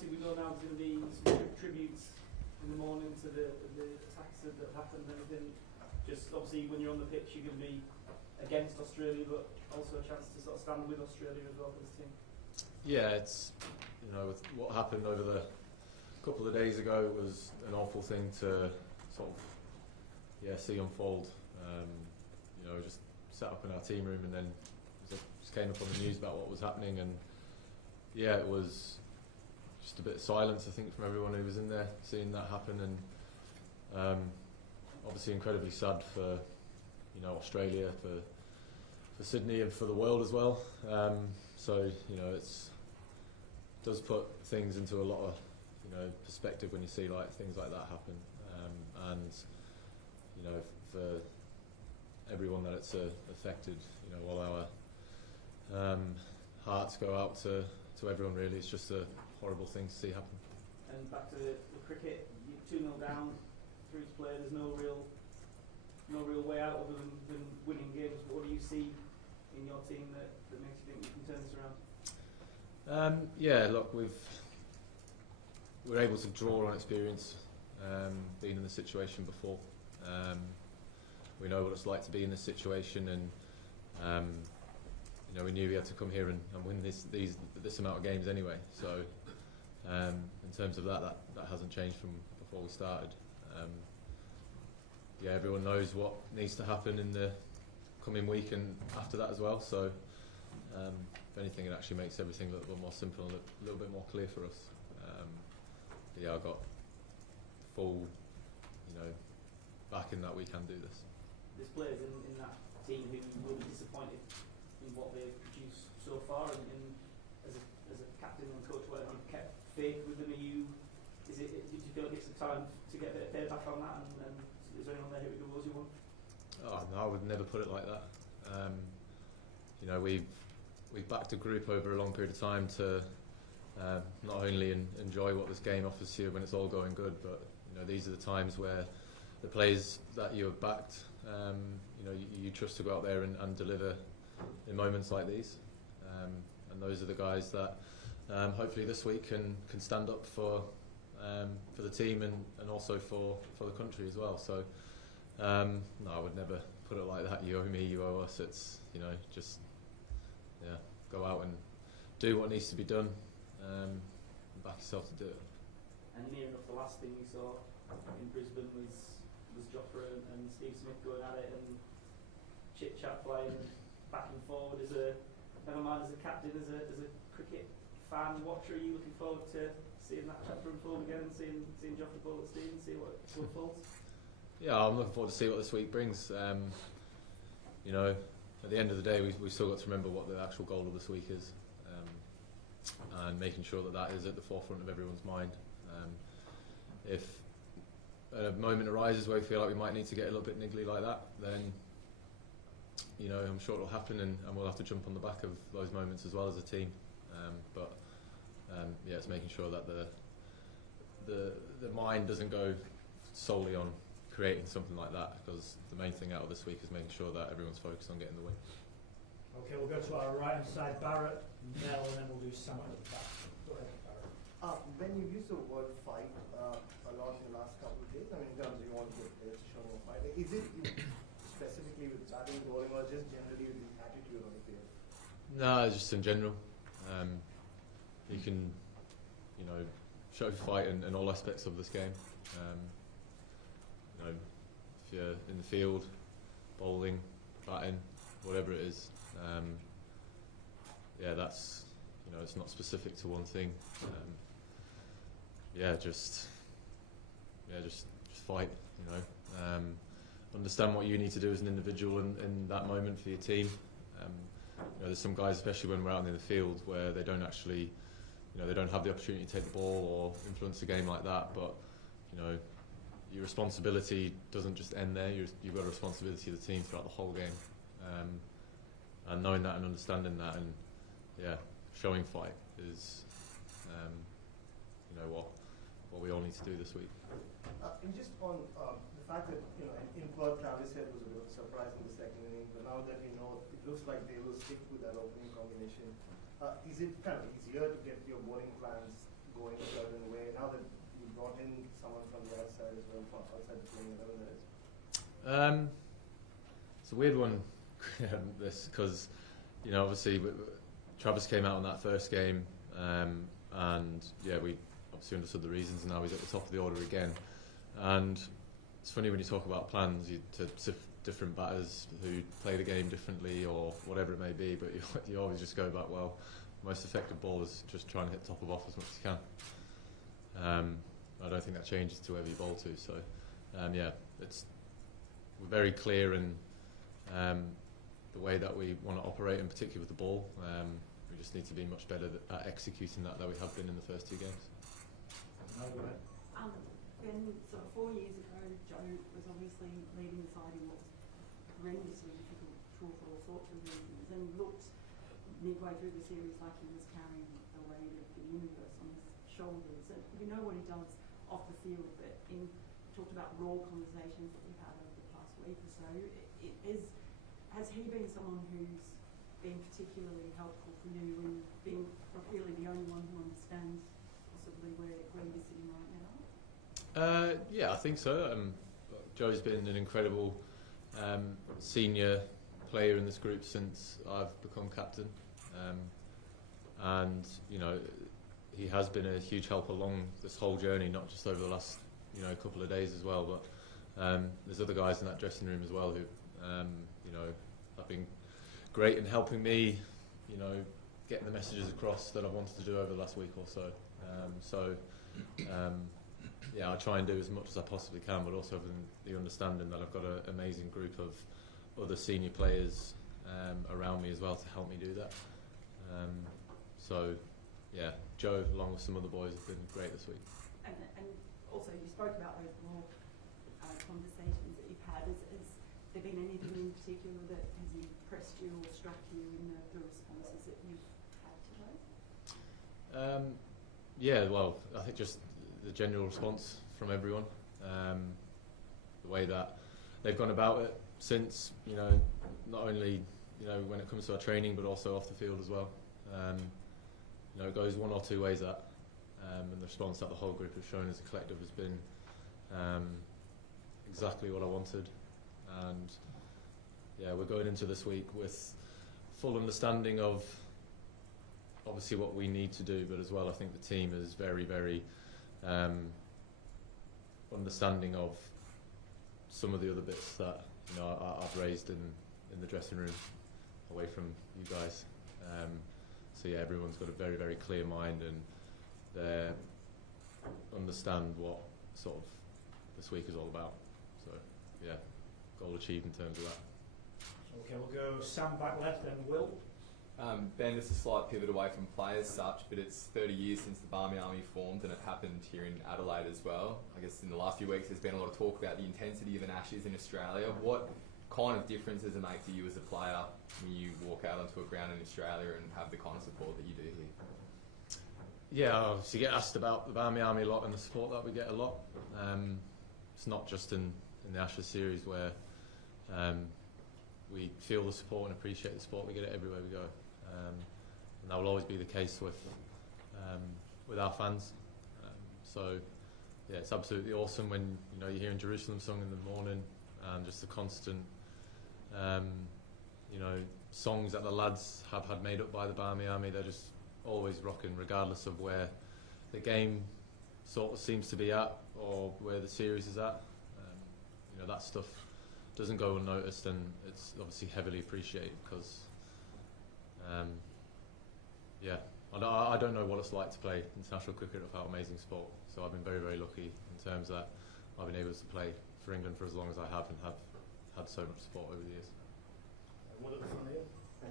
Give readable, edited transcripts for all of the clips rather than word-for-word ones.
obviously we know now there's going to be some tributes in the morning to the attacks that have happened and everything. Just obviously when you're on the pitch you're going to be against Australia, but also a chance to sort of stand with Australia as well for this team. Yeah, it's, you know, with what happened over the couple of days ago, it was an awful thing to sort of see unfold. You know, just sat up in our team room and then just came up on the news about what was happening, and yeah, it was just a bit of silence, I think, from everyone who was in there seeing that happen, and obviously incredibly sad for, you know, Australia, for Sydney and for the world as well. So, you know, does put things into a lot of, you know, perspective when you see like things like that happen, and you know, for everyone that it's affected, you know, all our hearts go out to everyone. Really, it's just a horrible thing to see happen. And back to the cricket, you're 2-0 down, 3 to play. There's no real way out other than winning games. But what do you see in your team that makes you think you can turn this around? Yeah, look, we're able to draw on experience, being in the situation before. We know what it's like to be in this situation, and you know, we knew we had to come here and win this amount of games anyway. So in terms of that hasn't changed from before we started. Yeah, everyone knows what needs to happen in the coming week and after that as well. So if anything, it actually makes everything a little bit more simple and a little bit more clear for us. Yeah, I got full, you know, backing that we can do this. There's players in that team who will be disappointed in what they've produced so far, and as a captain and coach, whatever, you've kept faith with them. Did you feel like it's the time to get a bit of payback on that, and is there anyone there who goes you want? Oh, no, I would never put it like that. You know, we've backed a group over a long period of time to not only enjoy what this game offers you when it's all going good, but you know, these are the times where the players that you have backed, you know, you trust to go out there and deliver in moments like these, and those are the guys that hopefully this week can stand up for the team and also for the country as well. So no, I would never put it like that. You owe me, you owe us. It's, you know, just go out and do what needs to be done, and back yourself to do it. And near enough, the last thing we saw in Brisbane was Jofra and Steve Smith going at it and chit chat flying back and forward. Never mind as a captain, as a cricket fan watcher, are you looking forward to seeing that chapter unfold again and seeing Jofra bowl at Steve and see what unfolds? Yeah, I'm looking forward to see what this week brings. You know, at the end of the day, we've still got to remember what the actual goal of this week is, and making sure that is at the forefront of everyone's mind. If a moment arises where we feel like we might need to get a little bit niggly like that, then, you know, I'm sure it'll happen, and we'll have to jump on the back of those moments as well as a team. But yeah, it's making sure that the mind doesn't go solely on creating something like that, because the main thing out of this week is making sure that everyone's focused on getting the win. Okay, we'll go to our right hand side, Barrett, Mel, and then we'll do Sam at the back. Go ahead, Barrett. When you use the word fight a lot in the last couple of days, I mean, in terms of you want to players to show more fight, is it specifically with batting, bowling, or just generally with the attitude on the field? No, just in general. You can, you know, show fight in all aspects of this game. You know, if you're in the field, bowling, batting, whatever it is, yeah, that's, you know, it's not specific to one thing. Yeah, just fight. You know, understand what you need to do as an individual in that moment for your team. You know, there's some guys, especially when we're out in the field, where they don't actually, you know, they don't have the opportunity to take the ball or influence the game like that. But you know, your responsibility doesn't just end there. You've got a responsibility to the team throughout the whole game, and knowing that and understanding that, and yeah, showing fight is, you know, what we all need to do this week. And just on the fact that, you know, in Perth, Travis Head was a bit of a surprise in the second inning, but now that we know, it looks like they will stick with that opening combination. Is it kind of easier to get your bowling plans going a certain way now that you brought in someone from the outside as well, from outside the playing 11 minutes? It's a weird one, this, because, you know, obviously Travis came out in that first game, and yeah, we obviously understood the reasons, and now he's at the top of the order again. And it's funny when you talk about plans, to different batters who play the game differently or whatever it may be, but you always just go back, well, most effective ball is just trying to hit top of off as much as you can. I don't think that changes to whoever you bowl to. So, yeah, we're very clear in the way that we want to operate, and particularly with the ball. We just need to be much better at executing that we have been in the first 2 games. No, go ahead. Ben, sort of 4 years ago, Joe was obviously leading the side in what was horrendously difficult tour for all sorts of reasons, and looked midway through the series like he was carrying the weight of the universe on his shoulders. And we know what he does off the field, but talked about raw conversations that we've had over the past week or so. Has he been someone who's been particularly helpful for you in being really the only one who understands possibly where you're sitting right now? Yeah, I think so. Joe's been an incredible senior player in this group since I've become captain, and you know, he has been a huge help along this whole journey, not just over the last couple of days as well, but there's other guys in that dressing room as well who have been great in helping me, getting the messages across that I've wanted to do over the last week or so. Yeah, I try and do as much as I possibly can, but also with the understanding that I've got an amazing group of other senior players around me as well to help me do that. So, yeah, Joe, along with some other boys, have been great this week. And also, you spoke about those more conversations that you've had. Has there been anything in particular that has impressed you or struck you in the responses that you've had to those? Yeah, well, I think just the general response from everyone, the way that they've gone about it since, not only when it comes to our training, but also off the field as well. It goes one or two ways that, and the response that the whole group has shown as a collective has been exactly what I wanted. And yeah, we're going into this week with full understanding of obviously what we need to do, but as well I think the team is very, very understanding of some of the other bits that I've raised in the dressing room away from you guys. So yeah, everyone's got a very, very clear mind, and they understand what sort of this week is all about. So yeah, goal achieved in terms of that. Okay, we'll go Sam back left, then Will. Ben, this is a slight pivot away from play as such, but it's 30 years since the Barmy Army formed, and it happened here in Adelaide as well. I guess in the last few weeks there's been a lot of talk about the intensity of an Ashes in Australia. What kind of difference does it make to you as a player when you walk out onto a ground in Australia and have the kind of support that you do here? Yeah, obviously get asked about the Barmy Army a lot and the support that we get a lot. It's not just in the Ashes series where we feel the support and appreciate the support. We get it everywhere we go. And that will always be the case with our fans. So yeah, it's absolutely awesome when you're hearing Jerusalem sung in the morning, and just the constant songs that the lads have had made up by the Barmy Army. They're just always rocking, regardless of where the game sort of seems to be at or where the series is at. That stuff doesn't go unnoticed, and it's obviously heavily appreciated because I don't know what it's like to play international cricket without amazing sport. So I've been very, very lucky in terms that I've been able to play for England for as long as I have, and have had so much support over the years. What at the front here?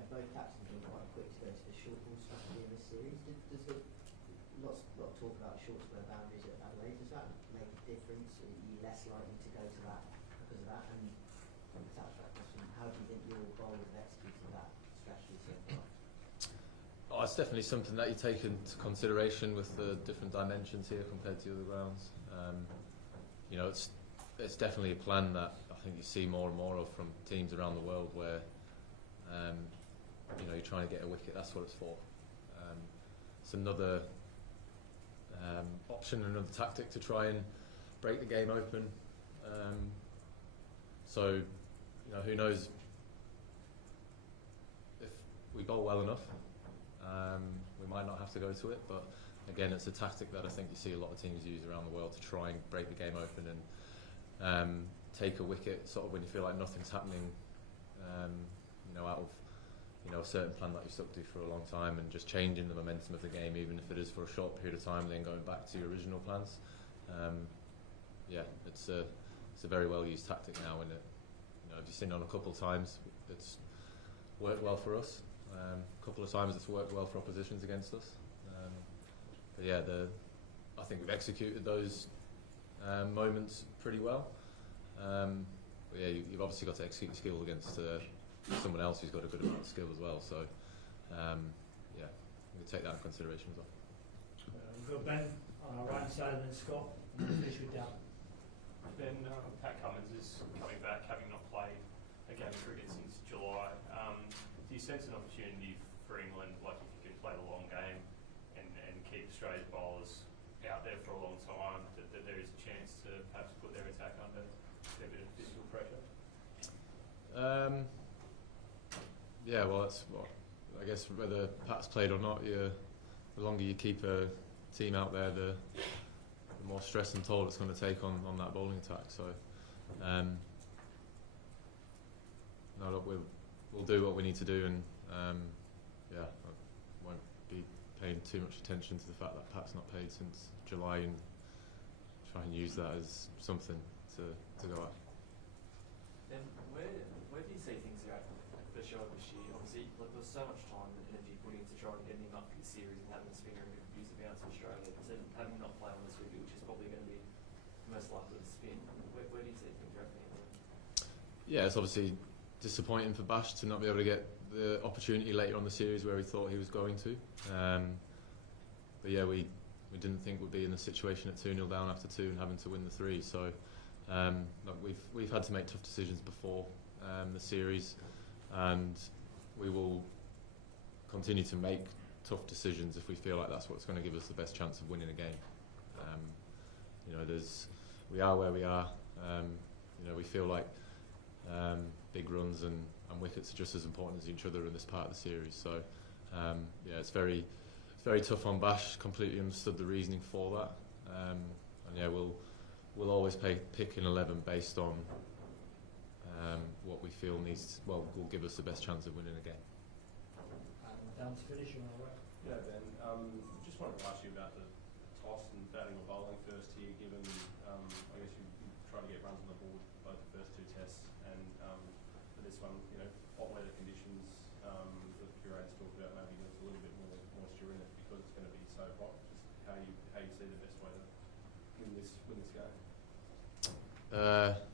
Both captains have been quite quick to go to the short ball strategy in this series. Does the lot of talk about short square boundaries at Adelaide, does that make a difference? Are you less likely to go to that because of that? And to touch that question, how do you think your bowlers have executed that strategy so far? Oh, it's definitely something that you take into consideration with the different dimensions here compared to the other grounds. It's definitely a plan that I think you see more and more of from teams around the world where you're trying to get a wicket. That's what it's for. It's another option, another tactic to try and break the game open. So, you know, who knows if we bowl well enough, we might not have to go to it. But again, it's a tactic that I think you see a lot of teams use around the world to try and break the game open and take a wicket sort of when you feel like nothing's happening, you know, out of, you know, a certain plan that you stuck to for a long time, and just changing the momentum of the game, even if it is for a short period of time, then going back to your original plans. Yeah, it's a very well used tactic now, and you know, if you've seen it on a couple of times, it's worked well for us. A couple of times it's worked well for oppositions against us. But yeah, I think we've executed those moments pretty well. But yeah, you've obviously got to execute skill against someone else who's got a good amount of skill as well. So yeah, we take that into consideration as well. We've got Ben on our right hand side, and then Scott, and then finish with Dan. Ben, Pat Cummins is coming back, having not played a game of cricket since July. Do you sense an opportunity for England, like if you could play the long game and keep Australia's bowlers out there for a long time, that there is a chance to perhaps put their attack under a bit of physical pressure? Yeah, well, I guess whether Pat's played or not, the longer you keep a team out there, the more stress and toll it's going to take on that bowling attack. So, no, look, we'll do what we need to do, and yeah, I won't be paying too much attention to the fact that Pat's not played since July, and try and use that as something to go at. Then where do you see things are at for show this year? Obviously, like, there's so much time and energy put into trying to get him up for the series and having a spinner and abuse the bounce for Australia. To having him not play on this wicket, which is probably going to be most likely to spin. Where do you see things are at for England? Yeah, it's obviously disappointing for Bash to not be able to get the opportunity later on the series where he thought he was going to. But yeah, we didn't think we'd be in the situation at 2-0 down after 2 and having to win the 3. So look, we've had to make tough decisions before the series, and we will continue to make tough decisions if we feel like that's what's going to give us the best chance of winning a game. You know, we are where we are. You know, we feel like big runs and wickets are just as important as each other in this part of the series. So yeah, it's very tough on Bash. Completely understood the reasoning for that, and yeah, we'll always pick an 11 based on what we feel will give us the best chance of winning a game. Down to finish, you want to wrap? Yeah, Ben. Just wanted to ask you about the toss and batting or bowling first here, given I guess you try to get runs on the board both the first 2 tests, and for this one, you know, hot weather conditions, the curators talked about maybe there's a little bit more moisture in it because it's going to be so hot. Just how you see the best way to win this game?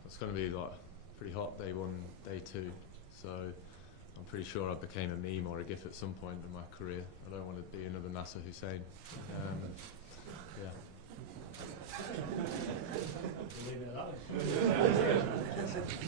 It's going to be like pretty hot day 1, day 2. So I'm pretty sure I became a meme or a gif at some point in my career. I don't want to be another Nasser Hussain. Yeah. We'll leave it at that.